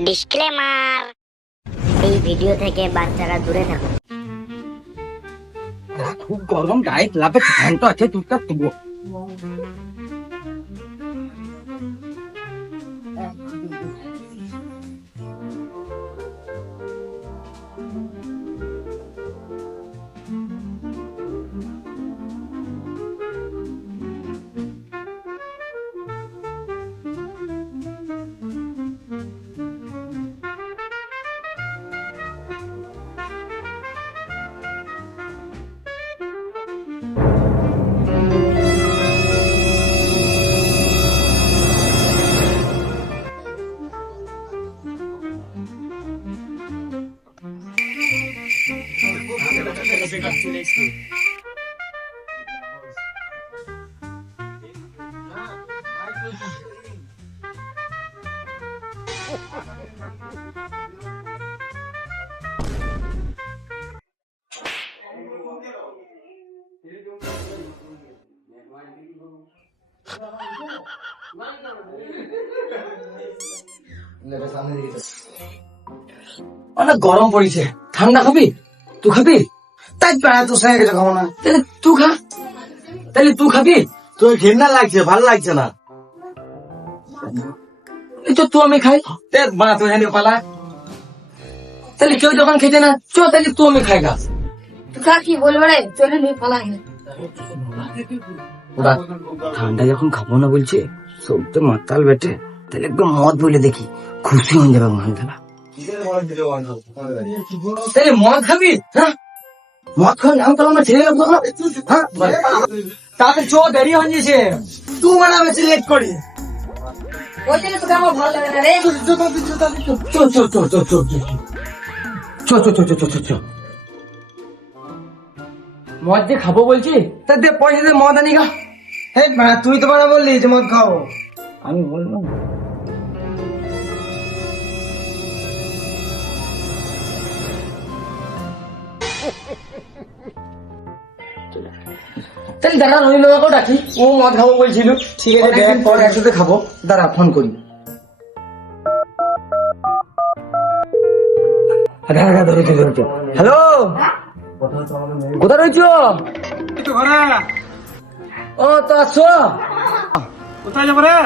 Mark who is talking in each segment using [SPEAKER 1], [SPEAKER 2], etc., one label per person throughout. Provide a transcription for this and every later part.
[SPEAKER 1] Disclaimer এই video থেকে বাচ্চারা দূরে থাকুন
[SPEAKER 2] খুব গরম, গায়ে লাভে ঘণ্টা আছে তুই তবু অনেক গরম পড়েছে। ঠান্ডা খাবি? তুই খাবি?
[SPEAKER 3] তাই প্যারা তো সঙ্গে খাব না।
[SPEAKER 2] তাহলে তুই খা। তাহলে তুই খাবি?
[SPEAKER 3] তোর ঘেন্না লাগছে ভালো লাগছে না।
[SPEAKER 2] তো তুই আমি খাই।
[SPEAKER 3] মা তো জানি পালা।
[SPEAKER 2] তাহলে কেউ যখন খেতে না চ তাহলে তুই আমি খাই গা।
[SPEAKER 4] খা কি বলবে রে? চলে নি পালা
[SPEAKER 2] ওরা ঠান্ডা যখন খাব না বলছে সব তো মাতাল বেটে। তাহলে একদম মদ বলে দেখি খুশি হয়ে যাবে মন খেলা তাহলে মদ খাবি? হ্যাঁ? মদ খাওয়ার তো আমরা ছেড়ে রাখব না হ্যাঁ তাহলে চ দেরি হয়ে গেছে
[SPEAKER 3] তুই মানে আমি সিলেক্ট করি
[SPEAKER 4] ওই জন্য তোকে আমার ভালো লাগে না রে
[SPEAKER 2] চ চ চ চ চ চ চ চ চ চ চ চ মদ যে খাব বলছি তা দে পয়সা দে মদ আনি গা
[SPEAKER 3] হে তুই তো মানে বললি যে মদ খাও
[SPEAKER 2] আমি বললাম তাহলে দাঁড়া ডাকি। ও মদ খাব বলছিল।
[SPEAKER 3] ঠিক আছে দেখ
[SPEAKER 2] অনেকদিন পর একসাথে খাব। দাঁড়া ফোন করি। ধরেছি ধরেছি। হ্যালো? কোথায় রয়েছো? ও তো আসছো?
[SPEAKER 3] কোথায় যাব রে?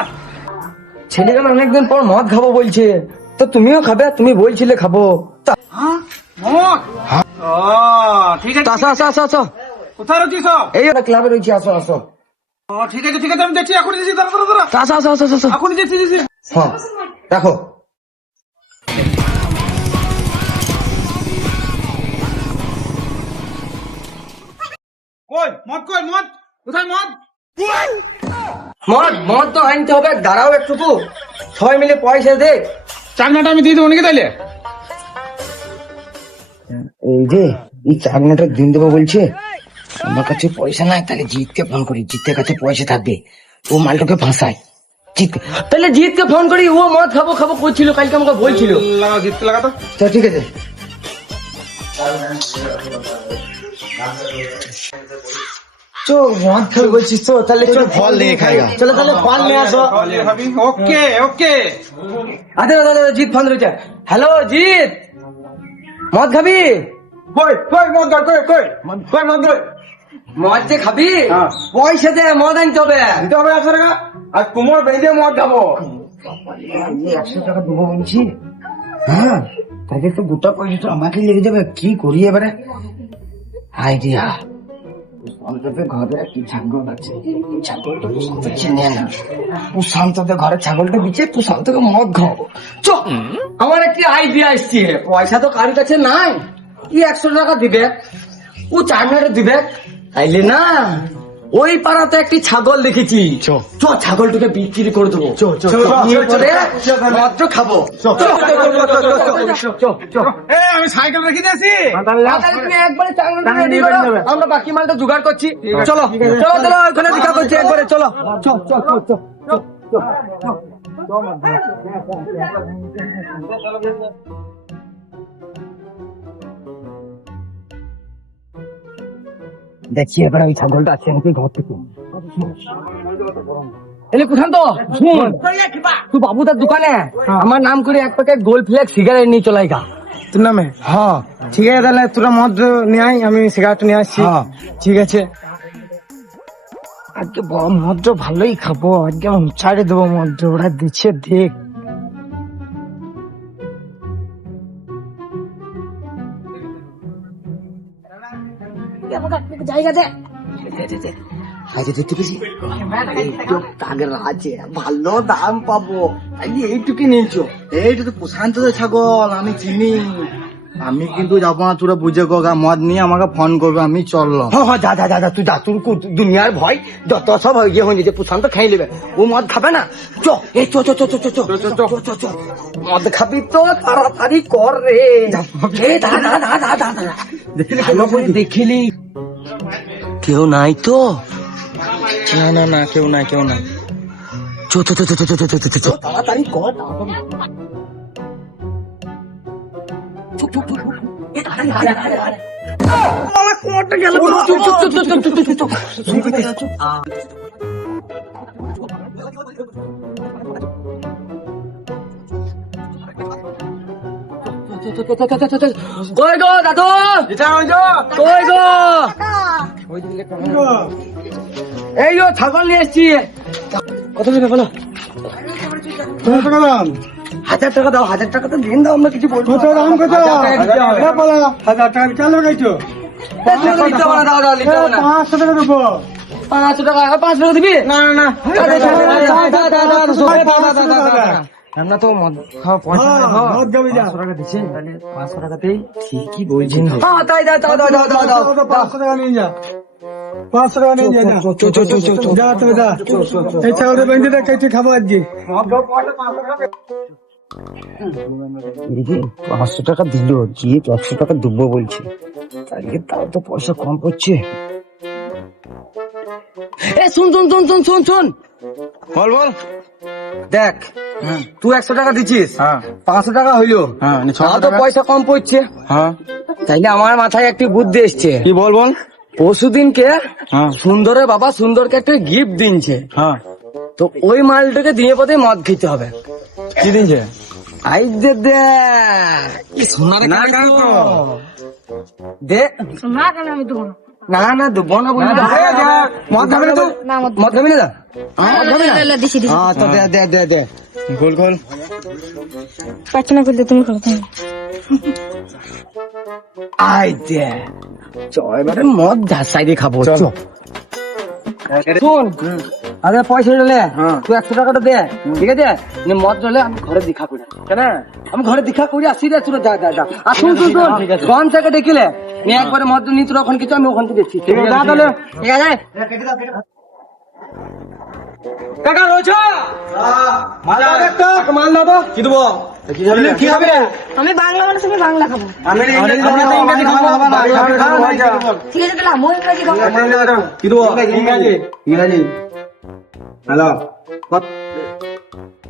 [SPEAKER 2] ছেলেগুলো অনেকদিন পর মদ খাব বলছে। তো তুমিও খাবে তুমি বলছিলে খাব।
[SPEAKER 3] ও ঠিক আছে।
[SPEAKER 2] আসো আসো আসো আসো।
[SPEAKER 3] কোথায় রয়েছিস?
[SPEAKER 2] এই ক্লাবে রয়েছি আসো আসো।
[SPEAKER 3] ঠিক আছে ঠিক আছে আমি দেখছি এখন দিচ্ছি দাঁড়া দাঁড়া দাঁড়া।
[SPEAKER 2] আসো আসো আসো আসো।
[SPEAKER 3] এখন দিচ্ছি দিচ্ছি
[SPEAKER 2] হ্যাঁ রাখো
[SPEAKER 3] কই মদ কই মদ? কোথায় মদ?
[SPEAKER 2] মদ মদ তো আনতে হবে দাঁড়াও একটুকু সবাই মিলে পয়সা দে।
[SPEAKER 3] চাকনাটা আমি দিয়ে দেবো নাকি তাইলে?
[SPEAKER 2] এই যে এই চাকনাটা দিন দেবো বলছে। আমার কাছে পয়সা নাই তাহলে জিতকে ফোন করি। জিতের কাছে পয়সা থাকবে। ও মালটাকে ফাঁসায়। জিত তাহলে জিতকে ফোন করি ও মদ খাব খাব করছিল কালকে আমাকে বলছিল।
[SPEAKER 3] তো
[SPEAKER 2] ঠিক আছে। চো মদ খাবে বলছিস তো তাহলে চল ফল নিয়ে খাইগা চলো তাহলে ফল নিয়ে আসো।
[SPEAKER 3] ওকে ওকে।
[SPEAKER 2] আরে দাদা দাদা জিৎ ফোন হ্যালো জিৎ। মদ খাবি?
[SPEAKER 3] কই কই মদ কই কই? কই কই মদ কই
[SPEAKER 2] মদ যে খাবি?
[SPEAKER 3] হ্যাঁ।
[SPEAKER 2] পয়সা দে মদ আনতে হবে।
[SPEAKER 3] দিতে হবে একশো টাকা? আর তোমার বেঁধে মদ খাব।
[SPEAKER 2] একশো টাকা দেবো বলছি। হ্যাঁ তাকে তো গোটা পয়সা তো আমাকে লেগে যাবে। কি করি এবারে? আইডিয়া। ঘরে একটি ছাগল আছে। ছাগলটা সুশান্ত চিনে না সুশান্ততে ঘরে ছাগলটা বিচে সুশান্তকে মদ খাওয়াবো। চ আমার একটি আইডিয়া এসছে। পয়সা তো কারোর কাছে নাই। কি একশো টাকা দিবে? ও চারনাটা দিবে? তাইলে না ওই পাড়াতে একটি ছাগল দেখেছি চ ছাগলটাকে বিক্রি করে দেবো মাত্র খাব
[SPEAKER 3] আমি সাইকেল রেখে দিয়েছি
[SPEAKER 2] আমরা বাকি মালটা জোগাড় করছি চলো চলো চলো দেখা করছি একবারে চলো দেখি এবার ওই ছাগলটা আছে নাকি ঘর থেকে এলে শুন তুই বাবু তার দোকানে আমার নাম করে এক প্যাকেট গোল ফ্লেক্স সিগারেট নিয়ে চলাই গা
[SPEAKER 5] তোর নামে
[SPEAKER 2] হ্যাঁ
[SPEAKER 5] ঠিক আছে তাহলে তোরা মদ নিয়ে আয় আমি সিগারেট নিয়ে আসছি। ঠিক আছে
[SPEAKER 2] আজকে বড় মদ্র ভালোই খাব আজকে আমি ছাড়ে দেবো মদ্র ওরা দিচ্ছে দেখ ভালো দাম পাবো। তাই এইটুকু নিয়েছো।
[SPEAKER 6] এইটুকু প্রশান্ত ছাগল আমি চিনি। আমি কিন্তু যাব না তোরা বুঝে গা মদ নিয়ে আমাকে ফোন করবে আমি চললাম।
[SPEAKER 2] হ্যাঁ হ্যাঁ তুই যা দুনিয়ার ভয় যত সব হয়ে গিয়ে যে প্রশান্ত তো খেয়ে নেবে। ও মদ খাবে না। চো এই চো চো চো চো চো চো মদ খাবি তো তাড়াতাড়ি কর রে। দেখিলি। কেউ নাই তো
[SPEAKER 5] না না না কেউ নাই কেউ নাই
[SPEAKER 2] চ চ তাড়াতাড়ি কর কই গো দাদু কই গো এই গো ছাগল নিয়ে এসছি। কত টাকা বলো? হাজার টাকা দাও হাজার টাকা তো দিন দাও আমরা কিছু বলব না। হাজার টাকা
[SPEAKER 5] হাজার টাকা কেন লাগাইছো
[SPEAKER 2] পাঁচশো টাকা দিতে হবে না, দাও, দাও, দিতে হবে না।
[SPEAKER 5] পাঁচশো টাকা দেবো।
[SPEAKER 2] পাঁচশো টাকা পাঁচশো টাকা দিবি?
[SPEAKER 5] না না না।
[SPEAKER 2] আমরা তো হ্যাঁ। পাঁচশো টাকা ঠিকই বলছেন হ্যাঁ,
[SPEAKER 5] পাঁচশো টাকা নিয়ে পাঁচশো টাকা
[SPEAKER 2] দিল গিয়ে একশো টাকা ডুববো বলছে। তাহলে তাও তো পয়সা কম পড়ছে। এ শুন শুন শুন শুন শুন শুন।
[SPEAKER 5] বল বল।
[SPEAKER 2] দেখ তুই একশো টাকা দিচ্ছিস
[SPEAKER 5] হ্যাঁ।
[SPEAKER 2] পাঁচশো টাকা হইল।
[SPEAKER 5] হ্যাঁ
[SPEAKER 2] তো পয়সা কম পড়ছে।
[SPEAKER 5] হ্যাঁ।
[SPEAKER 2] তাইলে আমার মাথায় একটি বুদ্ধি এসছে।
[SPEAKER 5] কি বল বল?
[SPEAKER 2] পরশু দিনকে
[SPEAKER 5] হ্যাঁ।
[SPEAKER 2] সুন্দরের বাবা সুন্দরকে একটা গিফট দিনছে।
[SPEAKER 5] হ্যাঁ।
[SPEAKER 2] তো ওই মালটাকে দিয়ে পথে মদ খেতে হবে।
[SPEAKER 5] কি দিনছে?
[SPEAKER 2] আই দে দেখ কি সোনারে। দে।
[SPEAKER 4] কেন আমি দেবো না।
[SPEAKER 2] না না দেবো না বলি
[SPEAKER 5] দে, দে। মদ খাবি না তো?
[SPEAKER 4] না
[SPEAKER 2] মদ খাবি দা হ্যাঁ তো দে দে দে দে।
[SPEAKER 5] গোল গোল।
[SPEAKER 4] পাচ্ছি না দে তুমি খাও তুমি।
[SPEAKER 2] আই দে। চ এবারে মদ ঝাঁসাই দিয়ে খাব
[SPEAKER 5] চল।
[SPEAKER 2] শোন আরে পয়সা দিলে
[SPEAKER 5] হ্যাঁ।
[SPEAKER 2] তুই একশো টাকাটা দে। ঠিক আছে? মদ চলে আমি ঘরে দেখা করি। কেন? আমি ঘরে দেখা করি আসি রে তোরা যা যা যা। আর শুন শুন শুন গন থেকে দেখিলে। নে একবারে মদ নিয়ে তোরা ওখানে কিছু আমি ওখান থেকে দেখছি ঠিক আছে তাহলে। ঠিক আছে? কাকা রয়েছ? মাল দাও মাল দাও
[SPEAKER 5] কি দেবো? কি
[SPEAKER 4] আমি বাংলা মানুষ আমি বাংলা খাব।
[SPEAKER 5] আমি ইংরেজি খাব
[SPEAKER 4] ঠিক আছে তাহলে আমি ইংরেজি খাব।
[SPEAKER 5] কি দেবো? ইংরেজি। ইংরেজি। হ্যালো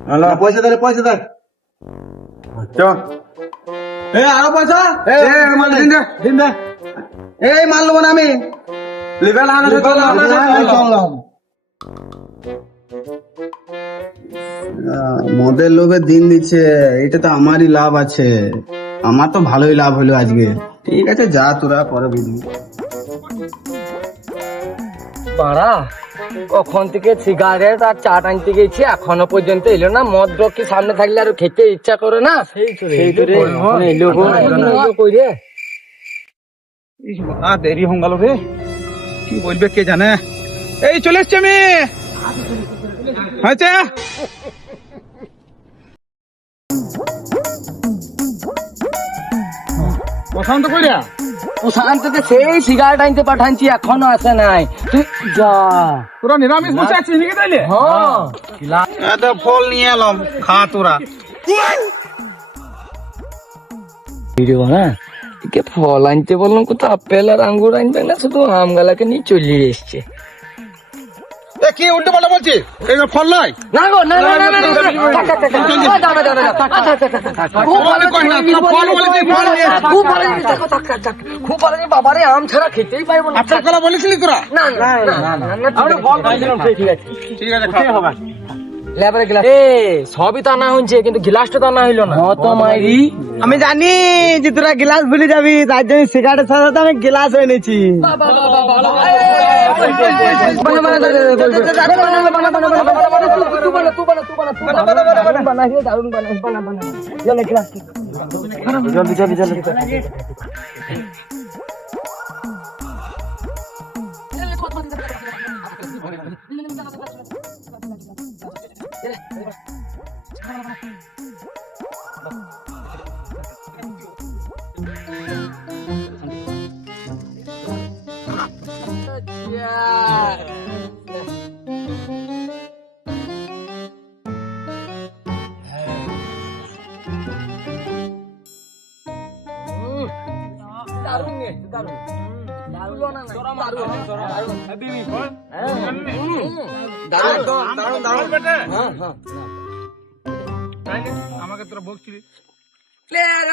[SPEAKER 5] হ্যালো পয়সা দে পয়সা দে চ এ আরও পয়সা? এ মাল দিন দে দিন দে। এই মাল নেব না আমি। লিবেল আনা চললাম মদের লোভে দিন দিচ্ছে এটা তো আমারই লাভ আছে। আমার তো ভালোই লাভ হলো আজকে। ঠিক আছে যা তোরা পরে বুঝবি
[SPEAKER 2] পাড়া কখন থেকে সিগারেট আর চা টানতে গেছি এখনও পর্যন্ত এলো না। মদ কি সামনে থাকলে আর খেতে ইচ্ছা করে না। সেই তো রে এলো গো, এলো কই রে?
[SPEAKER 5] আ দেরি হয়ে গেল রে। কি বলবে কে জানে? এই চলে এসছি আমি। হয়েছে? প্রশান্ত কইরা?
[SPEAKER 2] প্রশান্তকে সেই সিগারেট আনতে পাঠানছি এখনও আসে নাই। তুই যা।
[SPEAKER 5] তোরা নিরামিষ বসে আছিস নাকি তাইলে?
[SPEAKER 2] হ্যাঁ
[SPEAKER 5] ফল নিয়ে এলাম খা তোরা।
[SPEAKER 2] ভিডিও না ফল আনতে বললাম কোথাও আপেল আর আঙ্গুর আনবে না শুধু আম গালাকে নিয়ে চলে এসছে।
[SPEAKER 5] এ কি উল্টো পাল্টা বলছি এই ফল নাই
[SPEAKER 2] না গো না না না না খুব ভালো জিনিস
[SPEAKER 5] দেখো
[SPEAKER 2] খুব ভালো জিনিস বাবারে আম ছাড়া খেতেই পারব না
[SPEAKER 5] আপনার কলা বলেছিলি তোরা
[SPEAKER 2] না না না না ঠিক আছে
[SPEAKER 5] ঠিক আছে খাওয়া
[SPEAKER 2] লেবারে গ্লাস। এ সবই তো আনা হচ্ছে কিন্তু গ্লাসটা তো আনা হইল না। তো মাইরি।
[SPEAKER 5] আমি জানি যে তোরা গ্লাস ভুলে যাবি তার জন্য সিগারেটের সাথে সাথে আমি গ্লাস এনেছি
[SPEAKER 2] জলদি জলদি জলদি। 起来起来来起来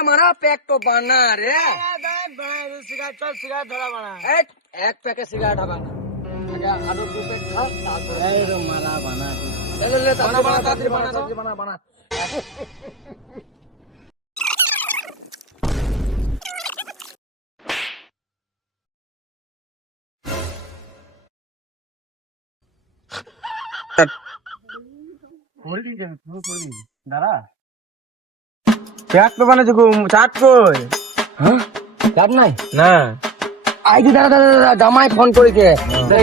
[SPEAKER 2] মারা প্যাক তো বানা রে এক এক প্যাকেট সিগারেট বানা আগে আরও দু প্যাক খা তারপরে মারা বানা লে লে বানা বানা তাড়াতাড়ি বানা তাড়াতাড়ি বানা বানা
[SPEAKER 5] প্যাক তো বানাচ্ছে চাট কই?
[SPEAKER 2] হ্যাঁ? লাভ নাই?
[SPEAKER 5] না।
[SPEAKER 2] আই দি দাদা দাদা দাদা জামাই ফোন করেছে।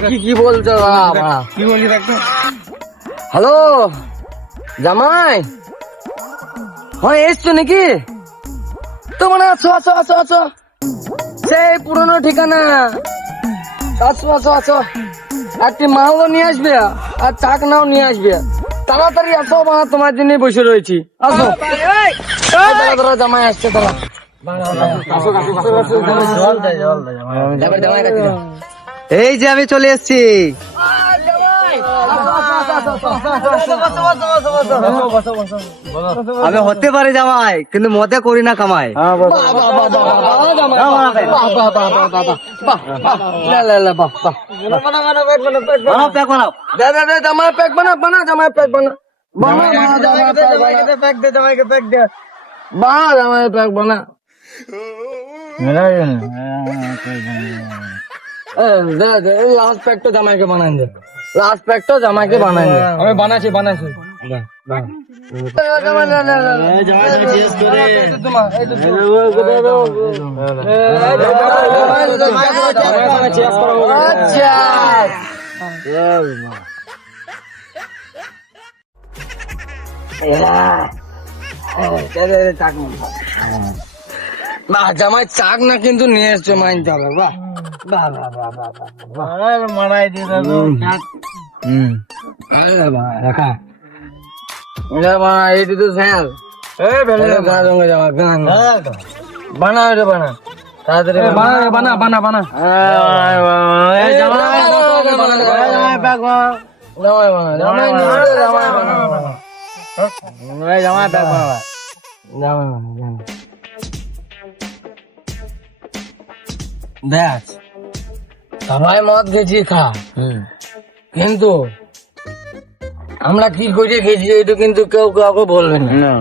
[SPEAKER 2] কি কি বলছো বাবা?
[SPEAKER 5] কি বললি দেখতো
[SPEAKER 2] হ্যালো? জামাই? হ্যাঁ এসছো নাকি? তো মানে আছো আছো আছো আছো। সেই পুরনো ঠিকানা। আছো আছো আছো। একটি মালও নিয়ে আসবে আর চাকনাও নিয়ে আসবে। তাড়াতাড়ি আসো মা তোমার জন্য বসে রয়েছি। আসো। জামাই আসছে।
[SPEAKER 5] এই যে আমি চলে এসেছি আমি হতে পারি জামাই কিন্তু মতে করি না কামাই।
[SPEAKER 2] জামাই প্যাক বানা বানা জামাই প্যাক বানা জামাই প্যাক বানা
[SPEAKER 5] প্যাক দে প্যাক দে
[SPEAKER 2] বানা জামাই প্যাক বানা লাস্ট প্যাক তো জামাইকে বানান দে লাস্ট প্যাক তো জামাইকে বানান দে আমি বানাচ্ছি বানাচ্ছি আচ্ছা না জামাই চাক না কিন্তু নিয়ে এসছো মাইনতে হবে বাহ বাহ বাহ বাহ বাহ বাহ বাহ
[SPEAKER 5] মারাই দিয়ে দাদু
[SPEAKER 2] হুম। আরে বাহ রাখা। বানা এইটি তো স্যাল
[SPEAKER 5] এই বেলে
[SPEAKER 2] গান রঙে জামা গান বানা এটা বানা তাড়াতাড়ি বানা বানা বানা বানা
[SPEAKER 5] জামাই।
[SPEAKER 2] প্যাক বানা জামাই বানা জামাই বানা দেখ সবাই মদ খেয়েছি খা। কিন্তু আমরা কি করে খেয়েছি এটা কিন্তু কেউ কাউকে বলবে না।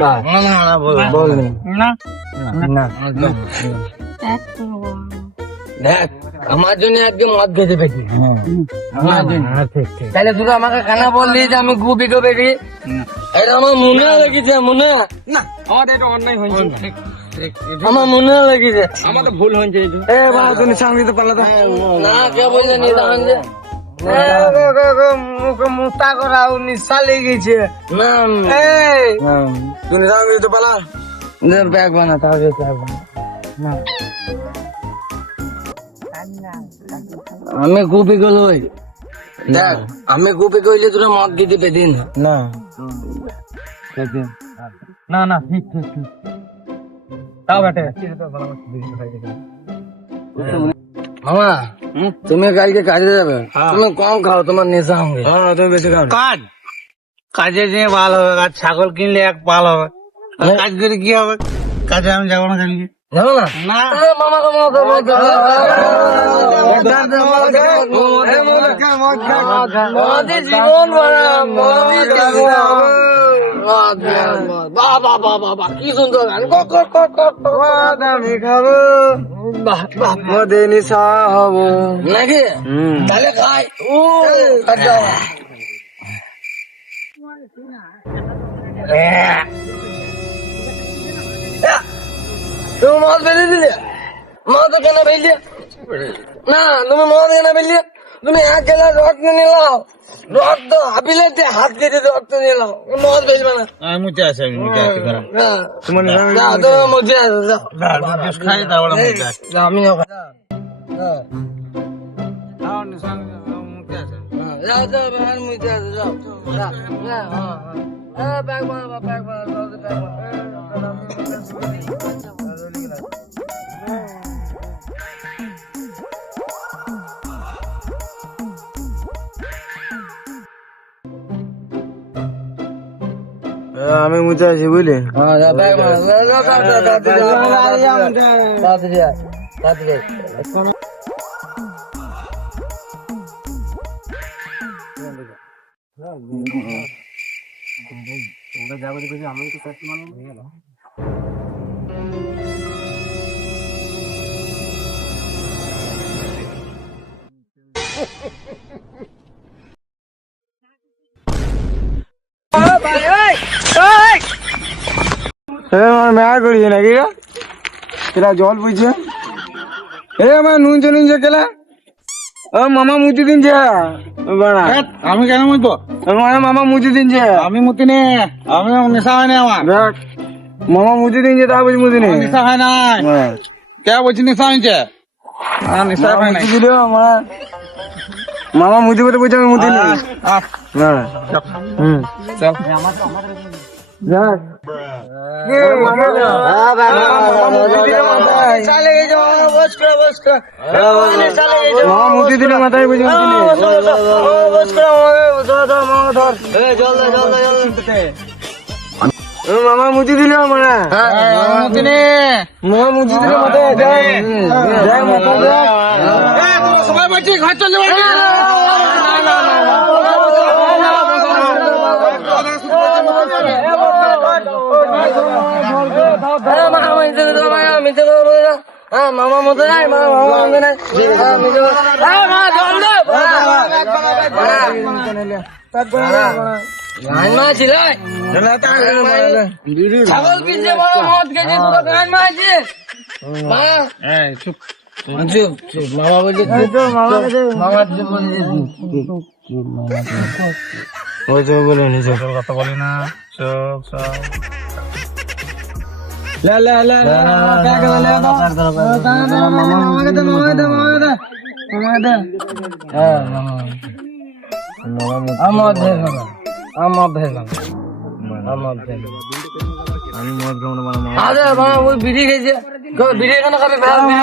[SPEAKER 2] বাহ, বলবে না। না। দেখ। আমার জন্য আজকে মদ খেতে পেয়েছি। আমার তাহলে শুধু আমাকে কেন বললি যে আমি গুপি গো বেরি এটা আমার মনে লেগেছে মনে?
[SPEAKER 5] আমার এটা অন্যায় হয়েছে।
[SPEAKER 2] আমার মনে লেগেছে।
[SPEAKER 5] আমার তো ভুল হয়েছে এ বাবা। তুমি সামনে দিতে পারলে তো।
[SPEAKER 2] না কে বলছে নি তখন যে
[SPEAKER 5] মুখে মুস্তা করা নিশা লেগেছে।
[SPEAKER 2] না
[SPEAKER 5] এই।
[SPEAKER 2] তুমি সামনে দিতে পারলা? ব্যাগ বানা তাহলে ব্যাগ বানা না। আমি গুপি গলই। দেখ আমি গুপি কইলে তোরা মদ দিতে পেদিন
[SPEAKER 5] না। না না ঠিক ঠিক ঠিক। তাও বেটে
[SPEAKER 2] মামা তুমি কালকে কাজে যাবে। তুমি কম খাও তোমার নেশা হবে।
[SPEAKER 5] হ্যাঁ তুমি বেশি খাও কাজ। কাজে যে ভালো হবে আর ছাগল কিনলে এক পাল হবে। আর কাজ করে কি হবে? কাজে আমি যাব না কালকে।
[SPEAKER 2] যাব না?
[SPEAKER 5] না।
[SPEAKER 2] মামা মামা মামা
[SPEAKER 5] মদ
[SPEAKER 2] মহাদি জীবন ভরা মহাদি জীবন। বাহ বাহ বাহ বাহ বাহ কি সুন্দর গান।
[SPEAKER 5] আমি খাব।
[SPEAKER 2] বাহ বাহ।
[SPEAKER 5] মদে নিশা হব
[SPEAKER 2] নাকি তাহলে খাই। ও আচ্ছা তুমি মদ বেঁধে দিলে? মদ কেন বেরিয়ে না তুমি মদ কেন বেরিয়ে তুমি এক গেলাস রক্ত নিলাও। রক্ত হাবিলে হাত কেটে রক্ত নিলাও। মদ বেচবে না।
[SPEAKER 5] আমি মুচে আছে আমি মুচে আছে
[SPEAKER 2] না। না তুমি মুখে আসো যাও।
[SPEAKER 5] খাই
[SPEAKER 2] খাই। হ্যাঁ
[SPEAKER 5] মুচে আছে
[SPEAKER 2] যাও যাও বাবার মুখে আসো যাও। যাও হ্যাঁ হ্যাঁ ব্যাগ মারবা ব্যাগ মারবা ব্যাগ মারবা
[SPEAKER 5] আমি মুচে আছি বুঝলি
[SPEAKER 2] হ্যাঁ যা ব্যাগ মার যা যা যা যা তাড়াতাড়ি আয়, তাড়াতাড়ি আয়, তাড়াতাড়ি আয়।
[SPEAKER 5] মেয়া করিছে নাকি এরা জল বুঝছে এ আমার নুন চলুন যে কেলা। ও মামা মুচি দিন যে আমি কেন মুচবো আমার মামা মুচি দিন যে আমি মুতি নে। আমি নেশা হয় না আমার। মামা মুচি দিন যে তা বুঝি মুতি নে। নেশা হয় না কে বলছি নেশা হয়েছে নেশা হয় না মুচি দিল আমার মামা মুচি বলে বুঝে আমি মুতি নি। হ্যাঁ। হুম। চল। মামা মুতি দিলে
[SPEAKER 2] দে।
[SPEAKER 5] মামা। মুতি দিলে মাথায় যাই যাই মাথা যাই সবাই বলছি। ঘর চলে
[SPEAKER 2] আরে, মামা মিথ্যে কথা বলে না, মিথ্যে কথা বলে না। হ্যাঁ, মামা মতো নাই, মামা মামা মতো নাই। হ্যাঁ। হ্যাঁ। ছাগল কিনছে বড় মদ খেয়েছে তোরা গান মারছিস মা চুপ চুপ মামা বলছে চুপ মামা বলছে
[SPEAKER 5] ওই তো বলে নি কথা বলি না চোখ চোখ
[SPEAKER 2] ওই বিড়ি কো বিড়ি কেন খাবে বিড়ি বিড়ি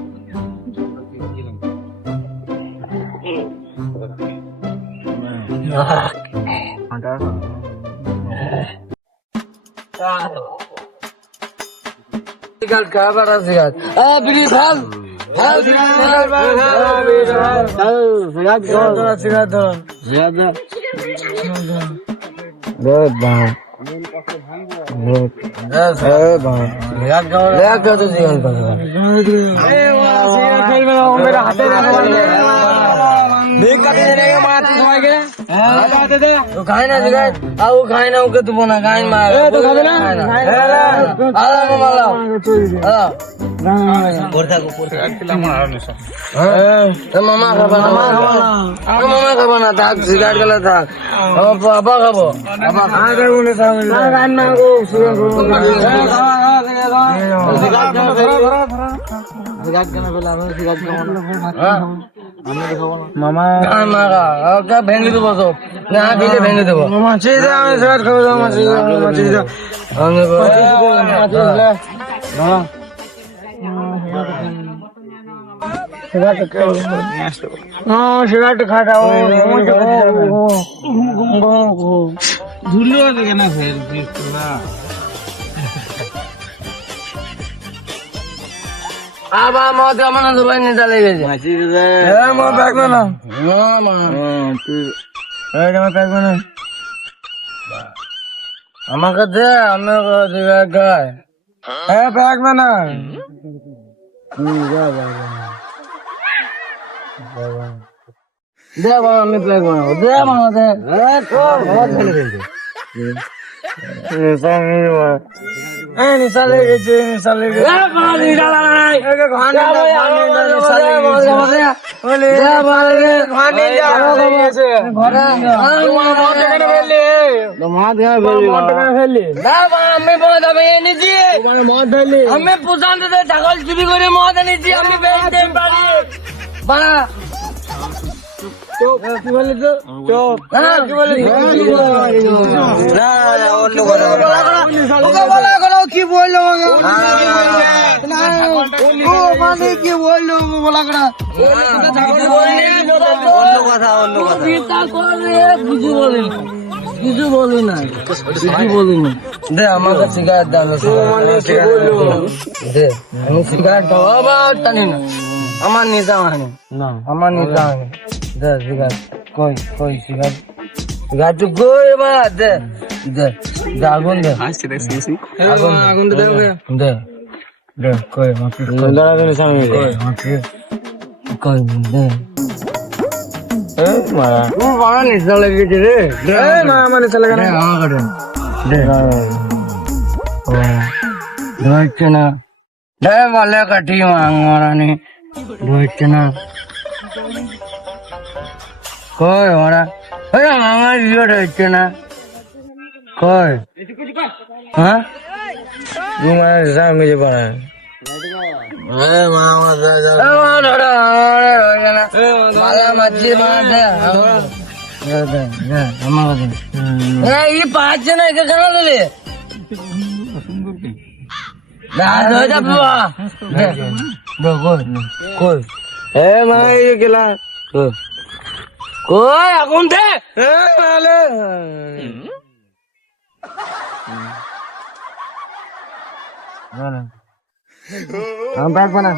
[SPEAKER 2] খায় মামা খাব না মামা খাব না মামা খাব না থাক সিগারেট গেলে থাক বাবা খাব গান না গো মামা ভেঙে দেবো সব। না খেলে ভেঙে দেবো। মাছি আমি সিগারেট খাব মাছি
[SPEAKER 5] ঝুলিও দেখে না ফের
[SPEAKER 2] আবার আমার না হ্যাঁ থাকবে মা থাকবে না আমাকে দে আমি হ্যাঁ থাকবে না দে বাবা আমি দে আমি প্রশান্ত ছাগল চুরি করে মদ এনেছি আমি কি বলি তো চোপ কি বলি কি বলল মানে কি বলল বলা করা অন্য কথা অন্য কিছু বলি কিছু বলি না কিছু বলি না দে আমাকে সিগারেট দে আমি দে আমি সিগারেট টানি না আমার নিতে হয়নি না আমার হয়নি দে সিগারেট কই কই সিগারেট সিগারেট কই এবার দে দে দে আগুন দে আগুন আগুন দে দে দে কই মাফি দাঁড়া দিলে সামনে কই মাফি কই দে এ মারা ও মারা নিচা লেগেছে রে এ মা আমার নিচা লেগে না আমার দে ও ধরছে না দে বলে কাটি মারানি ধরছে না কই ওরা? ওই আমার ভিডিও ধরছে না। কই হ্যাঁ? তোমার সামনে যে এই পাচ্ছে না একে কেন দিলে কই আগুন দে। আমি পারব না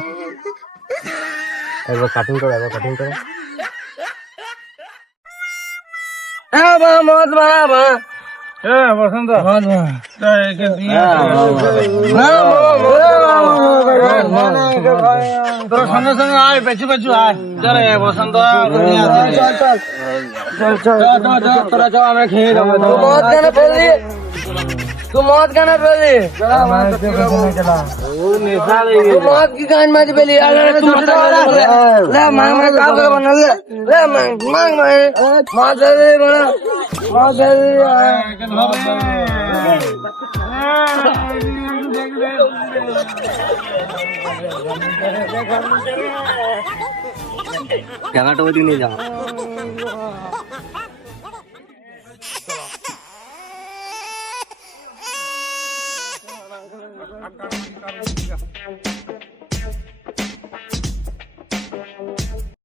[SPEAKER 2] একবার কাটিং করো একবার কাটিং করো। হ্যাঁ বা মত বা।
[SPEAKER 5] সঙ্গে সঙ্গে আয় পেছু বেঁচু আয়। চলে বসন্ত তোরা চল আমরা খেয়ে দেবো
[SPEAKER 2] তুই মদ কেন ফেললি তুই মদ কেন ফেললি তুই মদ কি গান মাঝে ফেলি আরে তুই মদ লে মাং মাং কাপ করে বানা লে লে মাং মাং মাং মদ দে বানা মদ দে
[SPEAKER 5] জায়গাটা ওই দিকে নিয়ে যাও a cara de cara